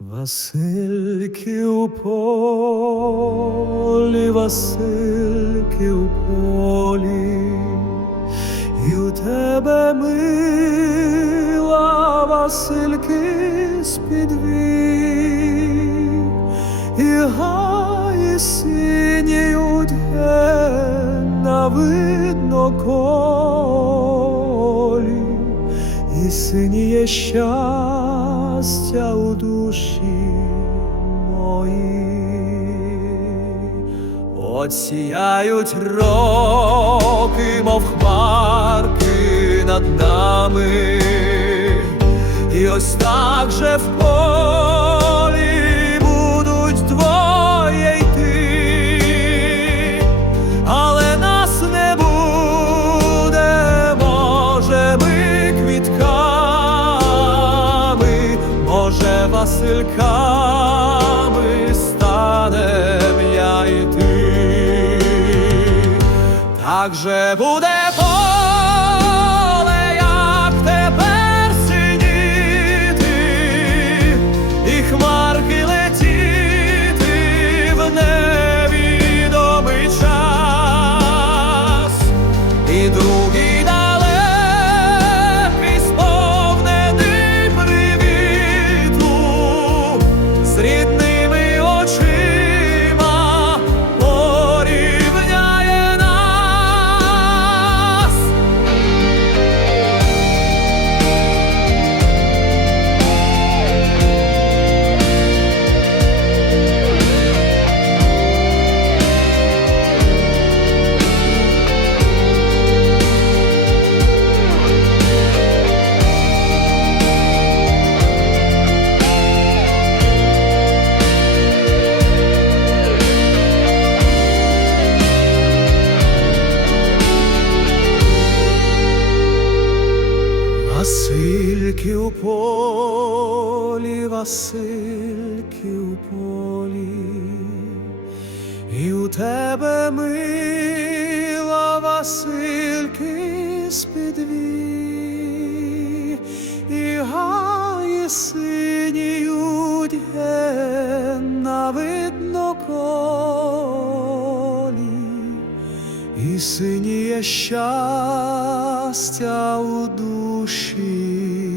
Васильки у полі, Васильки у полі, і у тебе мила, Васильки з-під і гаї сініють ген на видно колі, і синіє щастя у душі моїй. Отсіяють роки, мов хмарки над нами, і ось так же в полі васильками станем я і ти. Так же буде Васильки у полі, Васильки у полі, і у тебе мила Васильки з підві, і гаї і синіє щастя у душі